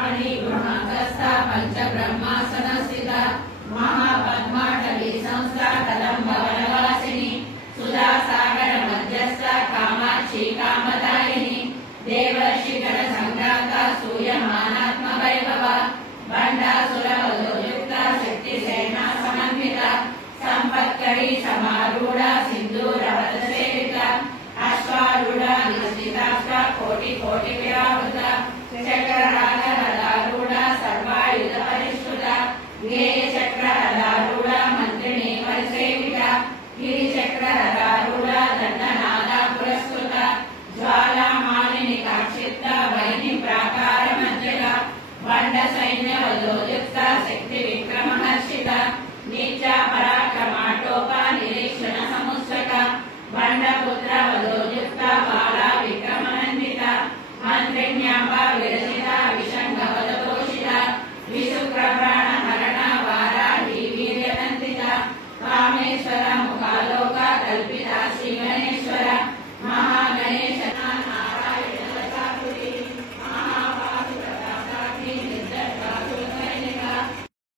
चिंतामणि गृहांतस्थ पंचब्रह्मासन स्थिता महापद्माटवी संस्था कदंब वनवासिनी सुधा सागर मध्यस्थ कामाक्षी कामदायिनी देवर्षिगण संग्राता सूयमानात्म वैभव बंडासुरवधोयुक्ता शक्ति सेना समन्विता संपत्करी समारूढ़ा सिंधूरवध सेविता अश्वारूढ़ा निश्चितास्त्र कोटि कोटि व्यावृता चक्र